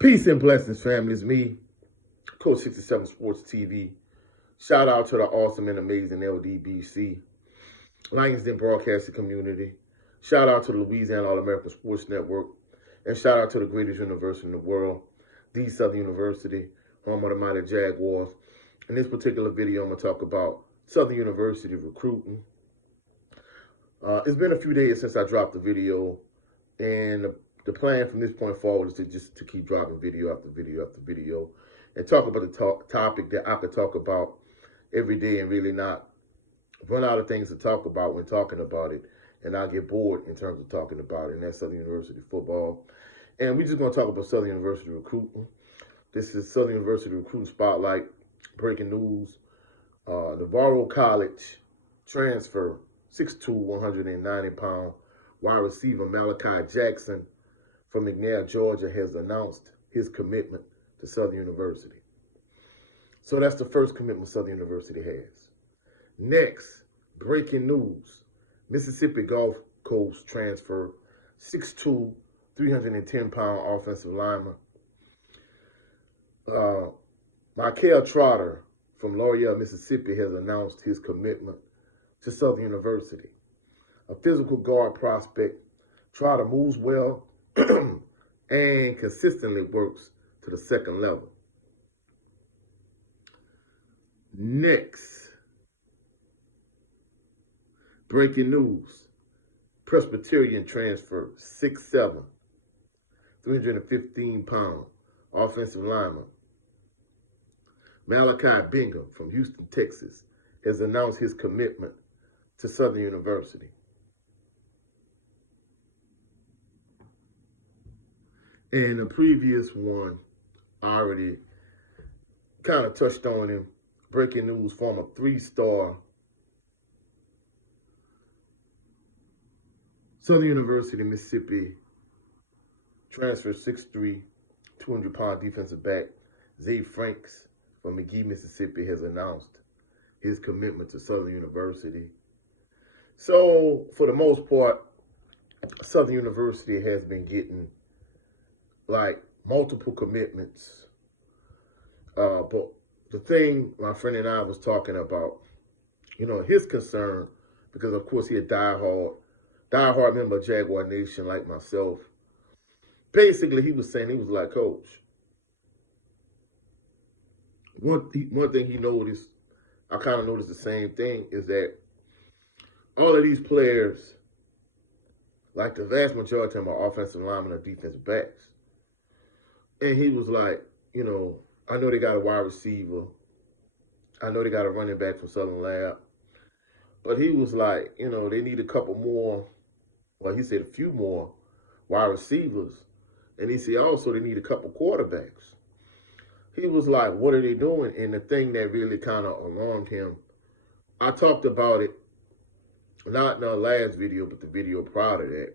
Peace and blessings, family. It's me, Coach 67 Sports TV. Shout out to the awesome and amazing LDBC, Lions Den broadcasting community. Shout out to the Louisiana All-American Sports Network. And shout out to the greatest university in the world, the Southern University, home of the mighty Jaguars. In this particular video, I'm going to talk about Southern University recruiting. It's been a few days since I dropped the video, and the plan from this point forward is to keep dropping video after video after video and talk about the topic that I could talk about every day and really not run out of things to talk about when talking about it and not get bored in terms of talking about it, and that's Southern University football. And we're just going to talk about Southern University recruiting. This is Southern University Recruiting Spotlight, breaking news. Navarro College transfer, 6'2", 190-pound wide receiver Malachi Jackson from McNair, Georgia, has announced his commitment to Southern University. So that's the first commitment Southern University has. Next, breaking news. Mississippi Gulf Coast transfer, 6'2", 310-pound offensive lineman. Michael Trotter from Laurel, Mississippi, has announced his commitment to Southern University. A physical guard prospect, Trotter moves well and consistently works to the second level. Next, breaking news. Presbyterian transfer, 6'7", 315-pound offensive lineman Malachi Bingham from Houston, Texas, has announced his commitment to Southern University. And the previous one, I already kind of touched on him. Breaking news, former 3-star Southern University, Mississippi, transfer 6'3", 200-pound defensive back Zay Franks from McGee, Mississippi, has announced his commitment to Southern University. So, for the most part, Southern University has been getting like multiple commitments. But the thing my friend and I was talking about, his concern, because of course he a diehard member of Jaguar Nation like myself. Basically, he was saying, he was like, Coach, one thing he noticed, I kind of noticed the same thing, is that all of these players, like the vast majority of them are offensive linemen or defensive backs. And he was like, I know they got a wide receiver. I know they got a running back from Southern Lab. But he was like, they need a couple more, well, he said a few more wide receivers. And he said also they need a couple quarterbacks. He was like, what are they doing? And the thing that really kind of alarmed him, I talked about it, not in our last video, but the video prior to that.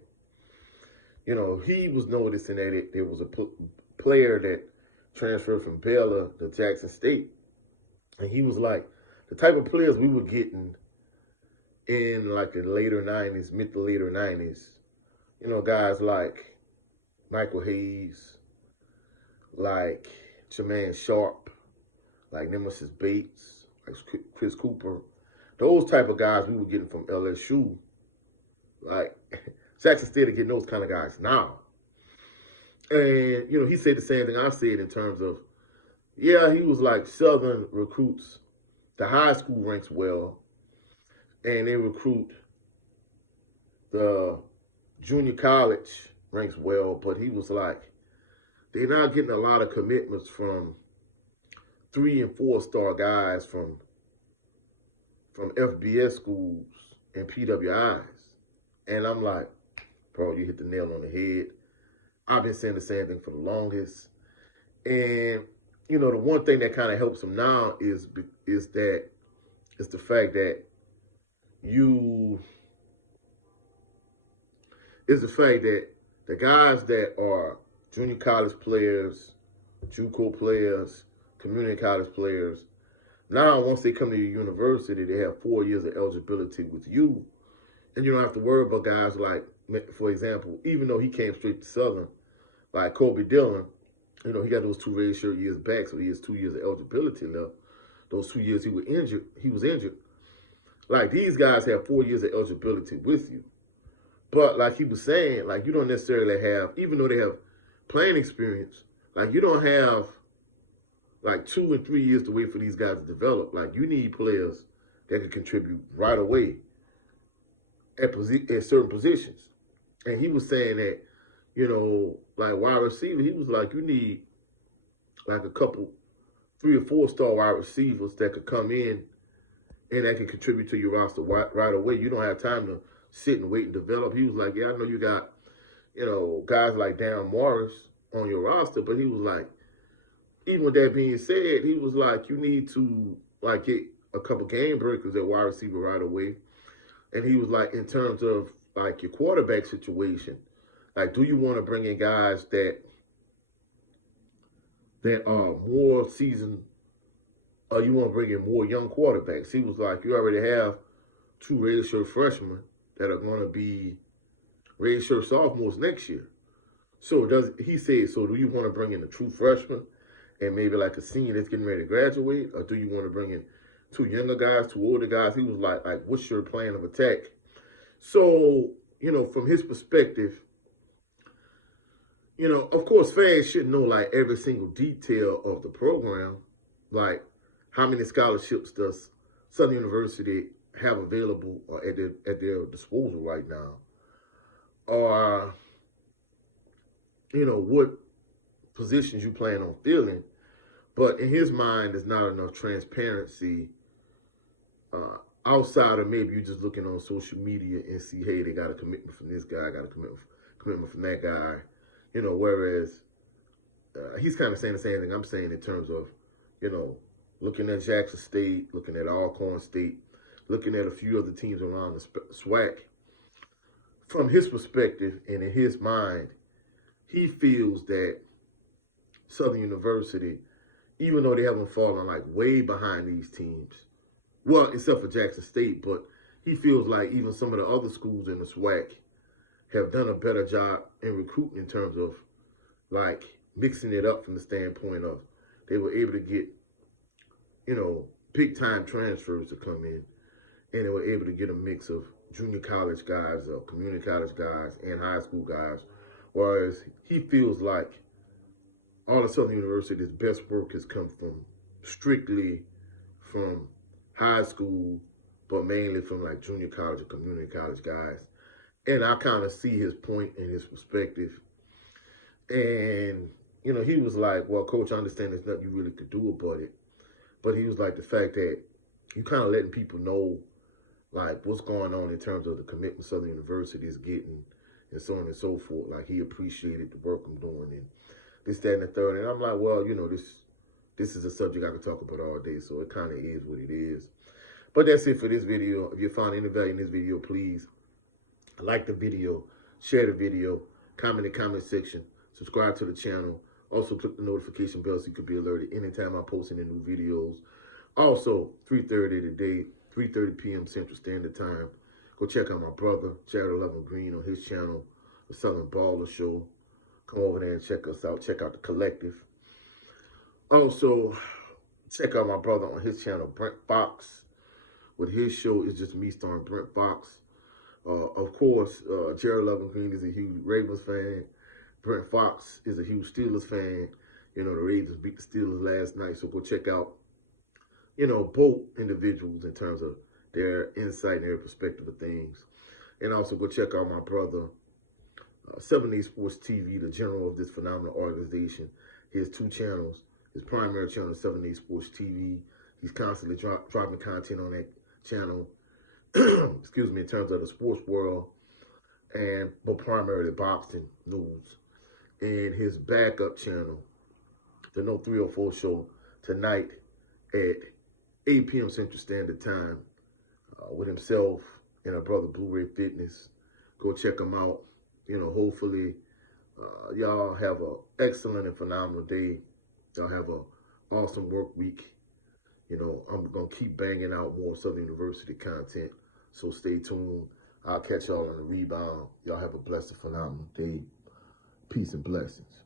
He was noticing that there was a player that transferred from Baylor to Jackson State. And he was like, the type of players we were getting in like the later 90s, mid to later 90s, guys like Michael Hayes, like Jermaine Sharp, like Nemesis Bates, like Chris Cooper, those type of guys we were getting from LSU. Like, Jackson State are getting those kind of guys now. And, he said the same thing I said in terms of, yeah, he was like, Southern recruits the high school ranks well, and they recruit the junior college ranks well, but he was like, they're not getting a lot of commitments from 3- and 4-star guys from FBS schools and PWIs. And I'm like, bro, you hit the nail on the head. I've been saying the same thing for the longest. And, the one thing that kind of helps him now is the fact that the guys that are junior college players, JUCO players, community college players, now once they come to your university, they have 4 years of eligibility with you. And you don't have to worry about guys like, for example, even though he came straight to Southern, like Kobe Dillon, You know, he got those 2 redshirt years back, so he has 2 years of eligibility left. Those 2 years he was injured. Like, these guys have 4 years of eligibility with you. But like he was saying, like, you don't necessarily have, even though they have playing experience, like, you don't have like 2 and 3 years to wait for these guys to develop. Like, you need players that can contribute right away at certain positions. And he was saying that, you know, like wide receiver, he was like, you need like a couple 3 or 4 star wide receivers that could come in and that can contribute to your roster right away. You don't have time to sit and wait and develop. He was like, yeah, I know you got, you know, guys like Darren Morris on your roster, but he was like, even with that being said, he was like, you need to like get a couple game breakers at wide receiver right away. And he was like, in terms of like your quarterback situation, like, do you want to bring in guys that are more seasoned, or you want to bring in more young quarterbacks? He was like, you already have 2 redshirt freshmen that are going to be redshirt sophomores next year. So he said, so do you want to bring in a true freshman and maybe like a senior that's getting ready to graduate, or do you want to bring in 2 younger guys, 2 older guys? He was like, what's your plan of attack? So, you know, from his perspective, you know, of course, fans should know like every single detail of the program, like how many scholarships does Southern University have available or at their disposal right now, or you know what positions you plan on filling. But in his mind, there's not enough transparency outside of maybe you just looking on social media and see, hey, they got a commitment from this guy, got a commitment from that guy. You know, whereas he's kind of saying the same thing I'm saying in terms of, you know, looking at Jackson State, looking at Alcorn State, looking at a few other teams around the SWAC. From his perspective and in his mind, he feels that Southern University, even though they haven't fallen like way behind these teams, well, except for Jackson State, but he feels like even some of the other schools in the SWAC have done a better job in recruiting in terms of like mixing it up from the standpoint of they were able to get, you know, big time transfers to come in, and they were able to get a mix of junior college guys, community college guys, and high school guys. Whereas he feels like all of Southern University's best work has come from strictly from high school, but mainly from like junior college or community college guys. And I kind of see his point and his perspective. And, you know, he was like, well, Coach, I understand there's nothing you really could do about it. But he was like, the fact that you kind of letting people know, like, what's going on in terms of the commitment Southern University is getting and so on and so forth. Like, he appreciated the work I'm doing and this, that, and the third. And I'm like, well, you know, this is a subject I could talk about all day, so it kind of is what it is. But that's it for this video. If you found any value in this video, please like the video, share the video, comment in the comment section, subscribe to the channel. Also, click the notification bell so you can be alerted anytime I post any new videos. Also, 3:30 today, 3:30 p.m. Central Standard Time. Go check out my brother, Jared 11 Green, on his channel, The Southern Baller Show. Come over there and check us out. Check out the collective. Also, check out my brother on his channel, Brent Fox. With his show, it's just me starring Brent Fox. Of course, Jared 11 Green is a huge Ravens fan. Brent Fox is a huge Steelers fan. You know, the Ravens beat the Steelers last night, so go check out, you know, both individuals in terms of their insight and their perspective of things. And also go check out my brother, 7 Sports TV, the general of this phenomenal organization. He has 2 channels. His primary channel is 7 Sports TV. He's constantly dropping content on that channel, excuse me, in terms of the sports world, but primarily boxing news. And his backup channel, the No 304 Show, tonight at 8 p.m. Central Standard Time, with himself and our brother Blue Ray Fitness. Go check him out. You know, hopefully y'all have an excellent and phenomenal day. Y'all have an awesome work week. You know, I'm going to keep banging out more Southern University content, so stay tuned. I'll catch y'all on the rebound. Y'all have a blessed, phenomenal day. Peace and blessings.